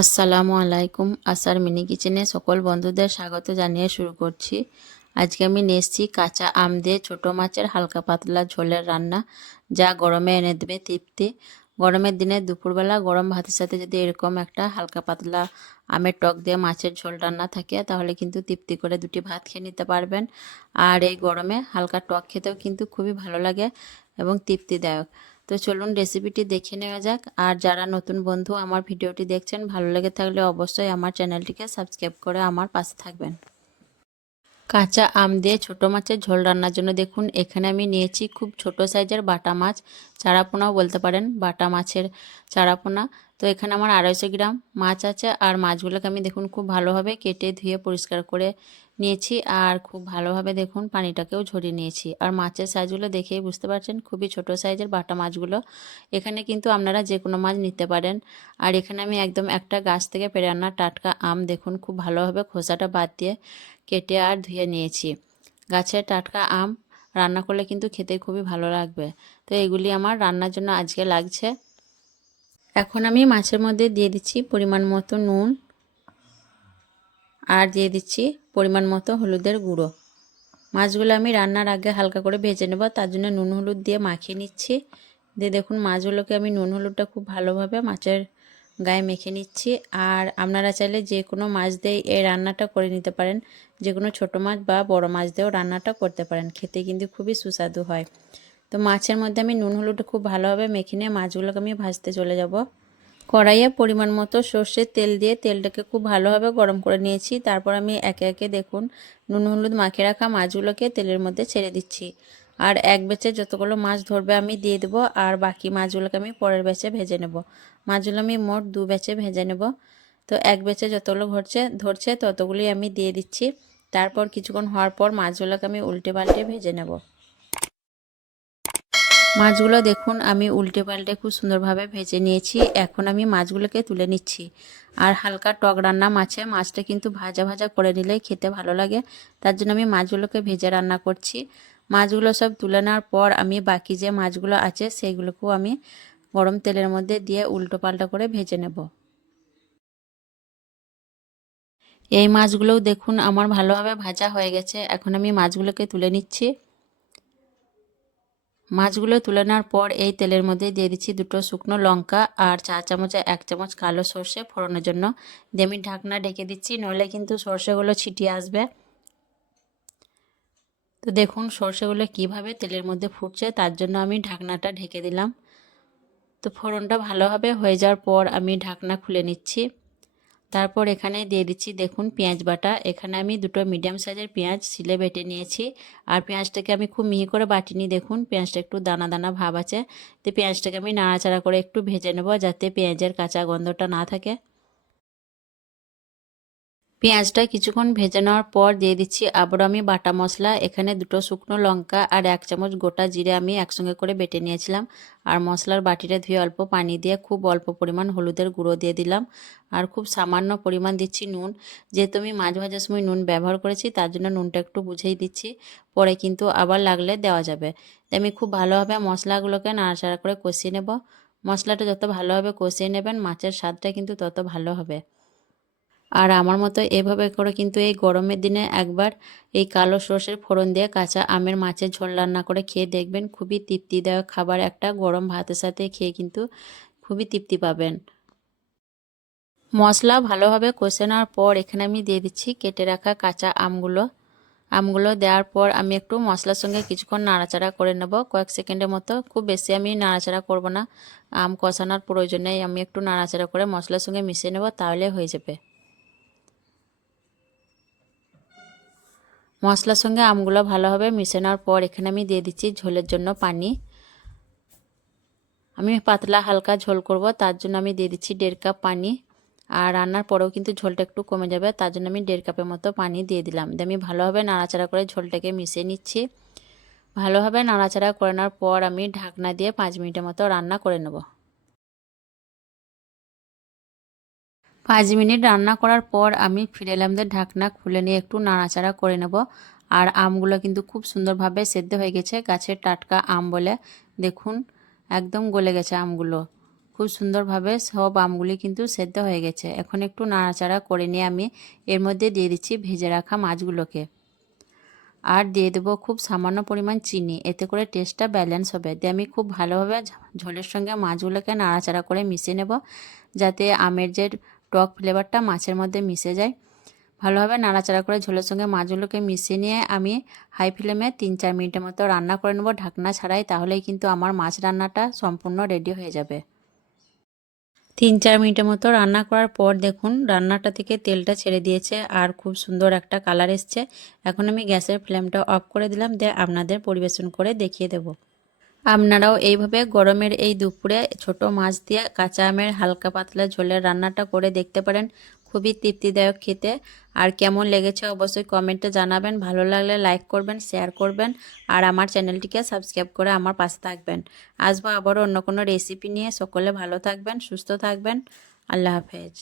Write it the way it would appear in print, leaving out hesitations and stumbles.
আসসালামু আলাইকুম। আসার মিনি কিচেনে সকল বন্ধুদের স্বাগত জানিয়ে শুরু করছি। আজকে আমি নিয়ে এসেছি কাঁচা আম দিয়ে ছোটো মাছের হালকা পাতলা ঝোলের রান্না, যা গরমে এনে দেবে তৃপ্তি। গরমের দিনে দুপুরবেলা গরম ভাতের সাথে যদি এরকম একটা হালকা পাতলা আমের টক দিয়ে মাছের ঝোল রান্না থাকে, তাহলে কিন্তু তৃপ্তি করে দুটি ভাত খেয়ে নিতে পারবেন। আর এই গরমে হালকা টক খেতেও কিন্তু খুবই ভালো লাগে এবং তৃপ্তিদায়ক। তো চলুন রেসিপিটি দেখে নেওয়া যাক। আর যারা নতুন বন্ধু আমার ভিডিওটি দেখছেন, ভালো লেগে থাকলে অবশ্যই আমার চ্যানেলটিকে সাবস্ক্রাইব করে আমার পাশে থাকবেন। কাঁচা আম দিয়ে ছোটো মাছের ঝোল রান্নার জন্য দেখুন এখানে আমি নিয়েছি খুব ছোট সাইজের বাটা মাছ, চারাপোনাও বলতে পারেন, বাটা মাছের চারাপোনা। তো এখানে আমার 250 গ্রাম মাছ আছে। আর মাছগুলোকে আমি দেখুন খুব ভালোভাবে কেটে ধুয়ে পরিষ্কার করে নিয়েছি, আর খুব ভালোভাবে দেখুন পানিটাকেও ঝরিয়ে নিয়েছি। আর মাছের সাইজগুলো দেখেই বুঝতে পারছেন খুবই ছোট সাইজের বাটা মাছগুলো। এখানে কিন্তু আপনারা যে কোনো মাছ নিতে পারেন। আর এখানে আমি একদম একটা গাছ থেকে পেড়ে আনা টাটকা আম দেখুন খুব ভালোভাবে খোসাটা বাদ দিয়ে কেটে আর ধুয়ে নিয়েছি। গাছের টাটকা আম রান্না করলে কিন্তু খেতে খুবই ভালো লাগবে। তো এগুলি আমার রান্নার জন্য আজকে লাগছে। এখন আমি মাছের মধ্যে দিয়ে দিচ্ছি পরিমাণ মতো নুন, আর দিয়ে দিচ্ছি পরিমাণ মতো হলুদের গুঁড়ো। মাছগুলো আমি রান্নার আগে হালকা করে ভেজে নেব, তার জন্য নুন হলুদ দিয়ে মাখিয়ে নিচ্ছি। দিয়ে দেখুন মাছগুলোকে আমি নুন হলুদটা খুব ভালোভাবে মাছের গায়ে মেখে নিচ্ছি। আর আপনারা চাইলে যে কোনো মাছ দিয়ে এই রান্নাটা করে নিতে পারেন, যে কোনো ছোটো মাছ বা বড় মাছ দিয়েও রান্নাটা করতে পারেন, খেতে কিন্তু খুবই সুস্বাদু হয়। তো মাছের মধ্যে আমি নুন হলুদটা খুব ভালোভাবে মেখে নিয়ে মাছগুলোকে আমি ভাজতে চলে যাব। কড়াইয়ে পরিমাণ মতো সর্ষের তেল দিয়ে তেলটাকে খুব ভালোভাবে গরম করে নিয়েছি। তারপর আমি একে একে দেখুন নুন হলুদ মাখিয়ে রাখা মাছগুলোকে তেলের মধ্যে ছেড়ে দিচ্ছি। আর এক ব্যাচে যতগুলো মাছ ধরবে আমি দিয়ে দেবো, আর বাকি মাছগুলোকে আমি পরের ব্যাচে ভেজে নেব। মাছগুলো আমি মোট 2 ব্যাচে ভেজে নেব। তো এক ব্যাচে যতগুলো ধরছে ততগুলি আমি দিয়ে দিচ্ছি। তারপর কিছুক্ষণ হওয়ার পর মাছগুলোকে আমি উল্টে পাল্টে ভেজে নেব। মাছগুলো দেখুন আমি উল্টে পাল্টে খুব সুন্দরভাবে ভেজে নিয়েছি। এখন আমি মাছগুলোকে তুলে নিচ্ছি। আর হালকা টক রান্না মাছটা কিন্তু ভাজা ভাজা করে নিলে খেতে ভালো লাগে, তার জন্য আমি মাছগুলোকে ভেজে রান্না করছি। মাছগুলো সব তুলে নেওয়ার পর আমি বাকি যে মাছগুলো আছে সেইগুলোকেও আমি গরম তেলের মধ্যে দিয়ে উল্টো পাল্টা করে ভেজে নেব। এই মাছগুলোও দেখুন আমার ভালোভাবে ভাজা হয়ে গেছে। এখন আমি মাছগুলোকে তুলে নিচ্ছি। মাছগুলো তুলে নেওয়ার পর এই তেলের মধ্যে দিয়ে দিচ্ছি 2টো শুকনো লঙ্কা আর 4 চামচে 1 চামচ কালো সর্ষে ফোড়নের জন্য। দিয়ে আমি ঢাকনা ঢেকে দিচ্ছি, নইলে কিন্তু সর্ষেগুলো ছিটিয়ে আসবে। তো দেখুন সর্ষেগুলো কিভাবে তেলের মধ্যে ফুটছে, তার জন্য আমি ঢাকনাটা ঢেকে দিলাম। তো ফোড়নটা ভালোভাবে হয়ে যাওয়ার পর আমি ঢাকনা খুলে নিচ্ছি। তারপর এখানে দিয়ে দিচ্ছি দেখুন পেঁয়াজ বাটা। এখানে আমি 2টো মিডিয়াম সাইজের পেঁয়াজ শিলে বেটে নিয়েছি। আর পেঁয়াজটাকে আমি খুব মিহি করে বাটিনি, দেখুন পেঁয়াজটা একটু দানা দানা ভাব আছে। তো পেঁয়াজটাকে আমি নাড়াচাড়া করে একটু ভেজে নেব, যাতে পেঁয়াজের কাঁচা গন্ধটা না থাকে। পেঁয়াজটা কিছুক্ষণ ভেজে নেওয়ার পর দিয়ে দিচ্ছি আবারও আমি বাটা মশলা। এখানে 2টো শুকনো লঙ্কা আর 1 চামচ গোটা জিরে আমি একসঙ্গে করে বেটে নিয়েছিলাম। আর মশলার বাটিটা ধুয়ে অল্প পানি দিয়ে খুব অল্প পরিমাণ হলুদের গুঁড়ো দিয়ে দিলাম। আর খুব সামান্য পরিমাণ দিচ্ছি নুন। যেহেতু আমি মাছ ভাজার সময় নুন ব্যবহার করেছি, তার জন্য নুনটা একটু বুঝেই দিচ্ছি, পরে কিন্তু আবার লাগলে দেওয়া যাবে। আমি খুব ভালোভাবে মশলাগুলোকে নাড়াচাড়া করে কষিয়ে নেব। মশলাটা যত ভালোভাবে কষিয়ে নেবেন মাছের স্বাদটা কিন্তু তত ভালো হবে। আর আমার মতো এভাবে করে কিন্তু এই গরমের দিনে একবার এই কালো সর্ষের ফোড়ন দিয়ে কাঁচা আমের মাছের ঝোল রান্না করে খেয়ে দেখবেন, খুবই তৃপ্তিদায়ক খাবার। একটা গরম ভাতের সাথে খেয়ে কিন্তু খুবই তৃপ্তি পাবেন। মশলা ভালোভাবে কষে নেওয়ার পর এখানে আমি দিয়ে দিচ্ছি কেটে রাখা কাঁচা আমগুলো দেওয়ার পর আমি একটু মশলার সঙ্গে কিছুক্ষণ নাড়াচাড়া করে নেব, কয়েক সেকেন্ডের মতো। খুব বেশি আমি নাড়াচাড়া করব না, আম কষানোর প্রয়োজনে আমি একটু নাড়াচাড়া করে মশলার সঙ্গে মিশিয়ে নেব, তাহলে হয়ে যাবে। মশলার সঙ্গে আমগুলো ভালোভাবে মিশে নেওয়ার পর এখানে আমি দিয়ে দিচ্ছি ঝোলের জন্য পানি। আমি পাতলা হালকা ঝোল করব, তার জন্য আমি দিয়ে দিচ্ছি 1.5 কাপ পানি। আর রান্নার পরেও কিন্তু ঝোলটা একটু কমে যাবে, তার জন্য আমি 1.5 কাপের মতো পানি দিয়ে দিলাম। দিয়ে আমি ভালোভাবে নাড়াচাড়া করে ঝোলটাকে মিশিয়ে নিচ্ছি। ভালোভাবে নাড়াচাড়া করে নেওয়ার পর আমি ঢাকনা দিয়ে 5 মিনিটের মতো রান্না করে নেব। 5 মিনিট রান্না করার পর আমি ফিরে এলাম, ঢাকনা খুলে নিয়ে একটু নাড়াচাড়া করে নেব। আর আমগুলো কিন্তু খুব সুন্দরভাবে সেদ্ধ হয়ে গেছে, গাছের টাটকা আম বলে দেখুন একদম গলে গেছে আমগুলো, খুব সুন্দরভাবে সব আমগুলি কিন্তু সেদ্ধ হয়ে গেছে। এখন একটু নাড়াচাড়া করে নিয়ে আমি এর মধ্যে দিয়ে দিচ্ছি ভেজে রাখা মাছগুলোকে, আর দিয়ে দেবো খুব সামান্য পরিমাণ চিনি, এতে করে টেস্টটা ব্যালেন্স হবে। দিয়ে আমি খুব ভালোভাবে ঝোলের সঙ্গে মাছগুলোকে নাড়াচাড়া করে মিশিয়ে নেব, যাতে আমের যে টক ফ্লেভারটা মাছের মধ্যে মিশে যায়। ভালোভাবে নাড়াচাড়া করে ঝোলের সঙ্গে মাছগুলোকে মিশিয়ে নিয়ে আমি হাই ফ্লেমে 3-4 মিনিটের মতো রান্না করে নেব ঢাকনা ছাড়াই, তাহলেই কিন্তু আমার মাছ রান্নাটা সম্পূর্ণ রেডি হয়ে যাবে। 3-4 মিনিটের মতো রান্না করার পর দেখুন রান্নাটা থেকে তেলটা ছেড়ে দিয়েছে আর খুব সুন্দর একটা কালার এসছে। এখন আমি গ্যাসের ফ্লেমটা অফ করে দিলাম, দিয়ে আপনাদের পরিবেশন করে দেখিয়ে দেব। আপনারাও এইভাবে গরমের এই দুপুরে ছোট মাছ দিয়ে কাঁচা আমের হালকা পাতলা ঝোলের রান্নাটা করে দেখতে পারেন। খুবই তৃপ্তিদায়ক খেতে। আর কেমন লেগেছে অবশ্যই কমেন্টে জানাবেন। ভালো লাগলে লাইক করবেন, শেয়ার করবেন, আর আমার চ্যানেলটিকে সাবস্ক্রাইব করে আমার পাশে থাকবেন। আসবো আবারও অন্য কোনো রেসিপি নিয়ে। সকলে ভালো থাকবেন, সুস্থ থাকবেন। আল্লাহ হাফেজ।